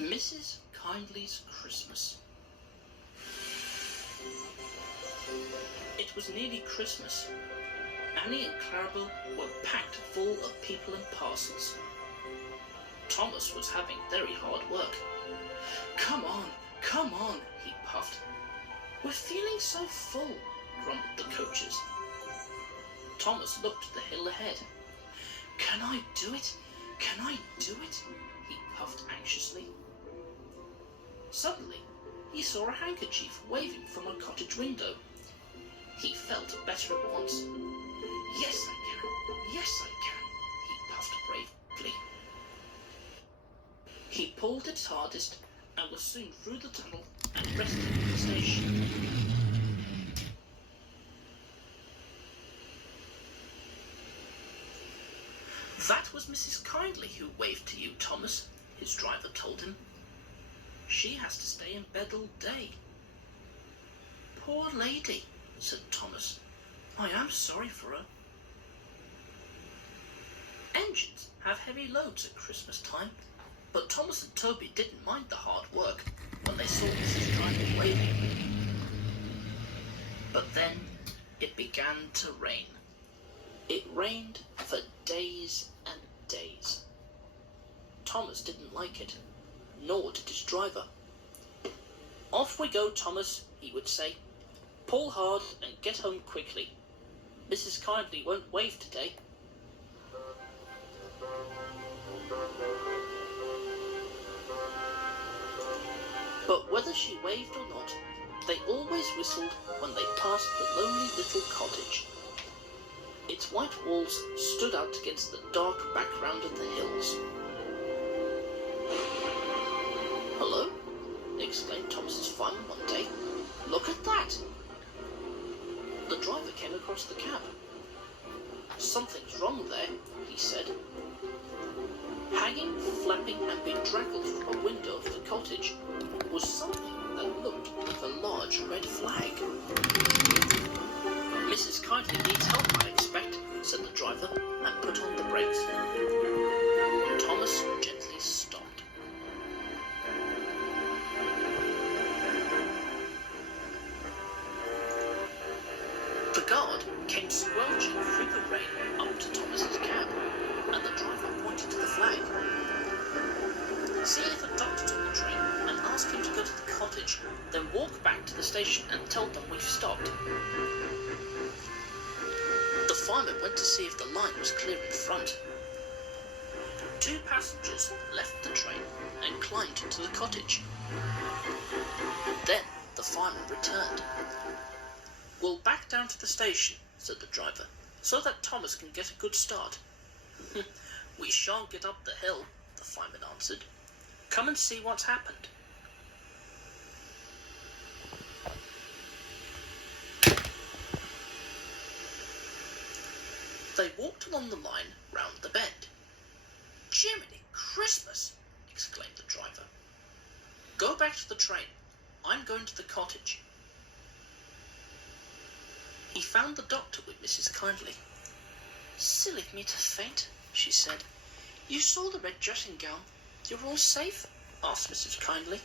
Mrs. Kyindley's Christmas. It was nearly Christmas. Annie and Clarabel were packed full of people and parcels. Thomas was having very hard work. Come on, he puffed. We're feeling so full, grumbled the coaches. Thomas looked at the hill ahead. Can I do it? Can I do it? He puffed anxiously. Suddenly, he saw a handkerchief waving from a cottage window. He felt better at once. Yes, I can, he puffed bravely. He pulled his hardest and was soon through the tunnel and rested at the station. That was Mrs. Kyindley who waved to you, Thomas, his driver told him. She has to stay in bed all day. Poor lady, said Thomas. I am sorry for her. Engines have heavy loads at Christmas time, but Thomas and Toby didn't mind the hard work when they saw Mrs. Kyindley waving. But then it began to rain. It rained for days and days. Thomas didn't like it, nor did his driver. Off we go, Thomas, he would say. Pull hard and get home quickly. Mrs. Kyindley won't wave today. But whether she waved or not, they always whistled when they passed the lonely little cottage. Its white walls stood out against the dark background of the hills. Hello? Exclaimed Thomas's fireman one day. Look at that! The driver came across the cab. Something's wrong there, he said. Hanging, flapping, and bedraggled from a window of the cottage was something that looked like a large red flag. Mrs. Kyindley needs help, I expect, said the driver, and put on the brakes. Thomas gently stopped. The guard came squelching through the rain up to Thomas's cab, and the driver pointed to the flag. See if a doctor's on the train and ask him to go to the cottage, then walk back to the station and tell them we've stopped. The fireman went to see if the line was clear in front. 2 passengers left the train and climbed into the cottage. Then the fireman returned. We'll back down to the station, said the driver, so that Thomas can get a good start. We shan't get up the hill, the fireman answered. Come and see what's happened. They walked along the line round the bend. Jiminy Christmas! Exclaimed the driver. Go back to the train. I'm going to the cottage. He found the doctor with Mrs. Kyindley. Silly of me to faint, she said. You saw the red dressing gown. You're all safe? Asked Mrs. Kyindley.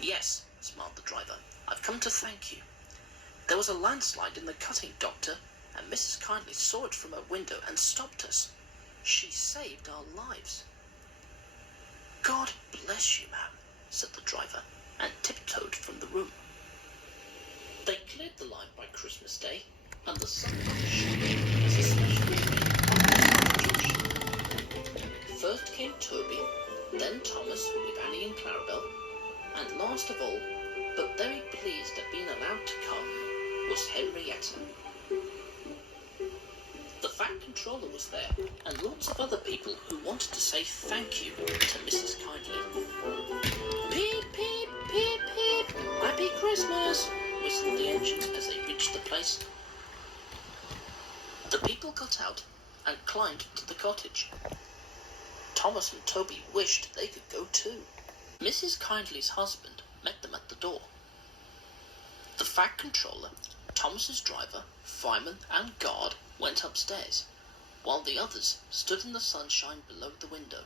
Yes, smiled the driver. I've come to thank you. There was a landslide in the cutting, doctor, and Mrs. Kyindley saw it from her window and stopped us. She saved our lives. God bless you, ma'am, said the driver, and tiptoed from the room. They cleared the line by Christmas Day, and the sun shone as a special treat. First came Toby, then Thomas with Annie and Clarabel, and last of all, but very pleased at being allowed to come, was Henrietta. The Fat Controller was there, and lots of other people who wanted to say thank you to Mrs. Kyindley. Peep, peep, peep, peep, Happy Christmas! Whistled the engines as they reached the place. The people got out and climbed to the cottage. Thomas and Toby wished they could go too. Mrs. Kyindley's husband met them at the door. The Fat Controller, Thomas's driver, fireman and guard went upstairs, while the others stood in the sunshine below the window.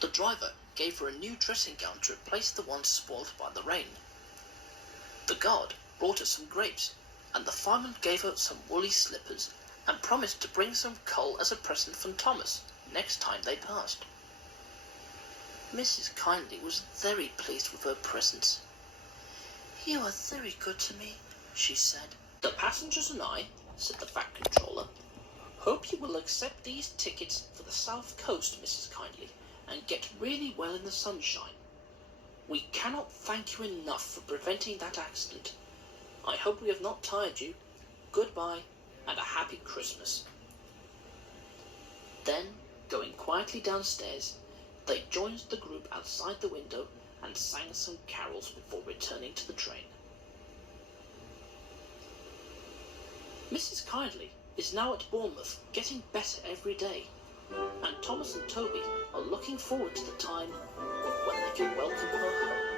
The The driver gave her a new dressing gown to replace the one spoiled by the rain. The guard brought her some grapes, and the fireman gave her some woolly slippers and promised to bring some coal as a present from Thomas next time they passed. Mrs. Kyindley was very pleased with her presents. "You are very good to me," she said. "The passengers and I," said the Fat Controller, "hope you will accept these tickets for the South Coast, Mrs. Kyindley, and get really well in the sunshine. We cannot thank you enough for preventing that accident. I hope we have not tired you. Goodbye, and a happy Christmas." Then, going quietly downstairs, they joined the group outside the window and sang some carols before returning to the train. Mrs. Kyindley is now at Bournemouth, getting better every day, and Thomas and Toby are looking forward to the time when they can welcome her home.